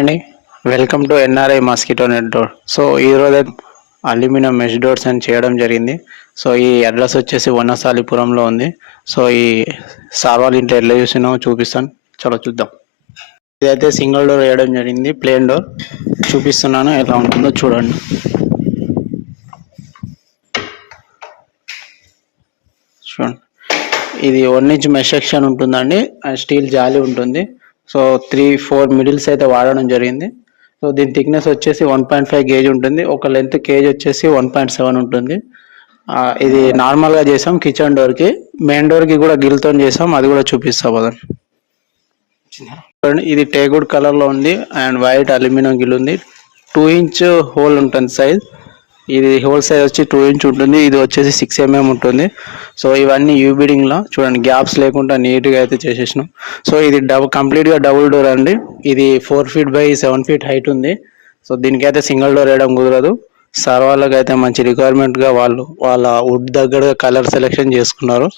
అండి welcome to NRI mosquito net door. So ఈరోజు aluminium mesh doors అని చేయడం జరిగింది. సో ఈ అడ్రస్ వచ్చేసి వనసాలిపురంలో ఉంది. సో ఈ సార్వాల్ ఇంట్లో ఎట్లా చూసినామో చూపిస్తాను, చలో చూద్దాం. ఇదైతే సింగిల్ డోర్ వేయడం జరిగింది, ప్లేన్ డోర్ చూపిస్తున్నాను, ఎలా ఉంటుందో చూడండి. చూడండి, ఇది 1 ఇంచ్ మెష్ సెక్షన్ ఉంటుందండి, స్టీల్ జాలి ఉంటుంది. సో 3-4 మిడిల్స్ అయితే వాడడం జరిగింది. సో దీని థిక్నెస్ వచ్చేసి 1.5 గేజ్ ఉంటుంది. ఒక లెంత్ కేజ్ వచ్చేసి 1.7 ఉంటుంది. ఇది నార్మల్గా చేసాం కిచెన్ డోర్కి. మెయిన్ డోర్కి కూడా గిల్తో చేసాం, అది కూడా చూపిస్తాం కదండి. ఇది టేగుడ్ కలర్లో ఉంది అండ్ వైట్ అల్యూమినియం గిల్ ఉంది. 2 ఇంచ్ హోల్ ఉంటుంది సైజ్. ఇది హోల్ సైజ్ వచ్చి 2 ఇంచ్ ఉంటుంది. ఇది వచ్చేసి 6 mm ఉంటుంది. సో ఇవన్నీ యూబిడింగ్లో చూడండి, గ్యాప్స్ లేకుండా నీట్గా అయితే చేసేసినాం. సో ఇది కంప్లీట్గా డబుల్ డోర్ అండి. ఇది 4 feet by 7 feet హైట్ ఉంది. సో దీనికైతే సింగిల్ డోర్ వేయడం కుదరదు. సార్ వాళ్ళకైతే మంచి రిక్వైర్మెంట్గా వాళ్ళ వుడ్ దగ్గరగా కలర్ సెలెక్షన్ చేసుకున్నారు.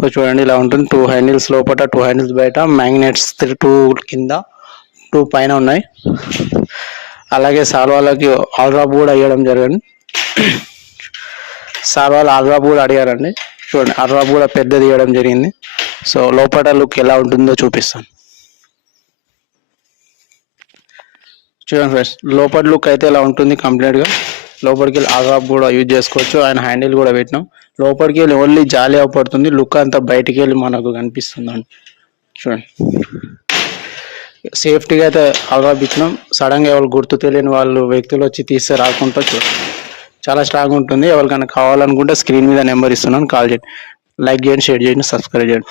సో చూడండి, ఇలా ఉంటుంది. 2 హ్యాండిల్స్ లోపల, 2 హ్యాండిల్స్ బయట, మ్యాగ్నెట్స్ 2 కింద, 2 పైన ఉన్నాయి. అలాగే సార్ వాళ్ళకి ఆల్రాబ్ కూడా వేయడం జరిగింది. సార్ వాళ్ళు ఆల్రాబ్ కూడా అడిగారండి. చూడండి, ఆల్రాబ్ కూడా పెద్దది వేయడం జరిగింది. సో లోపల లుక్ ఎలా ఉంటుందో చూపిస్తాను. చూడండి ఫ్రెండ్స్, లోపల లుక్ అయితే ఎలా ఉంటుంది కంప్లీట్గా. లోపలికి వెళ్ళి ఆల్రాబ్ కూడా యూజ్ చేసుకోవచ్చు. ఆయన హ్యాండిల్ కూడా పెట్టినాం. లోపలికి వెళ్ళి ఓన్లీ జాలి అవపడుతుంది, లుక్ అంతా బయటికి వెళ్ళి మనకు కనిపిస్తుందండి. చూడండి, సేఫ్టీగా అయితే ఆల్రాబ్ ఇచ్చినాం. సడన్గా ఎవరు గుర్తు తెలియని వాళ్ళు వ్యక్తులు వచ్చి తీస్తే రాకుండా చూడండి, చాలా స్ట్రాంగ్ ఉంటుంది. ఎవరికైనా కావాలనుకుంటే స్క్రీన్ మీద నెంబర్ ఇస్తున్నాను, కాల్ చేయండి. లైక్ చేయండి, షేర్ చేయండి, సబ్స్క్రైబ్ చేయండి.